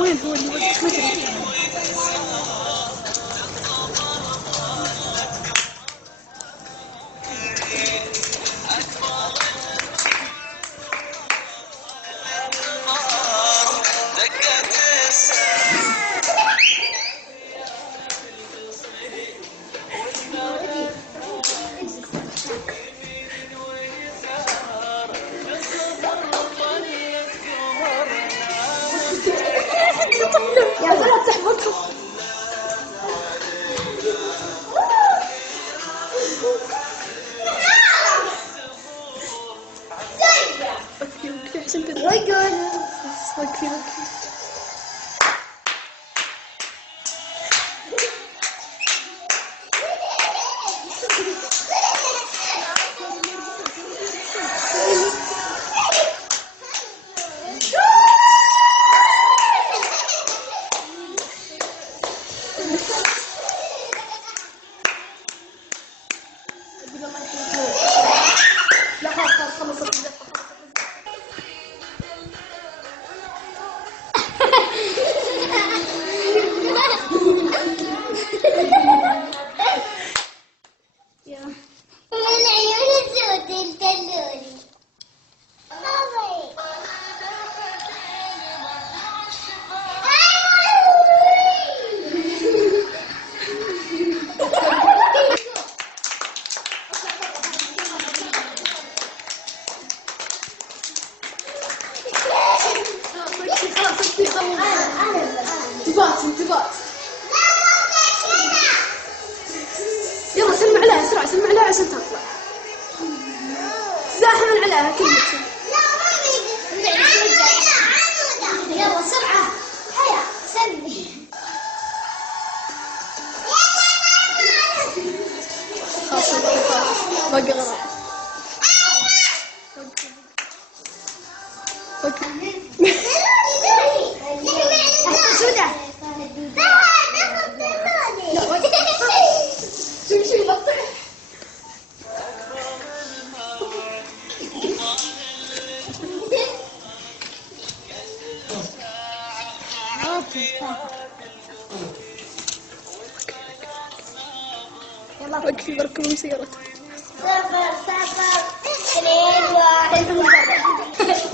وين هو اللي وقف مدري. يا بنات تحبطكم. اوكي احسن كذا. وقفي. لا خلاص انتباه. يلا سمع عليها اسرع، سمع عليها عشان تطلع. زاحم عليها كلمة. يلا سرعة. هيا سمي. خلاص باقي غلط. سودة. شوفي بطيء. يلا وقفي بركبوا سيارتك. صفر 2 1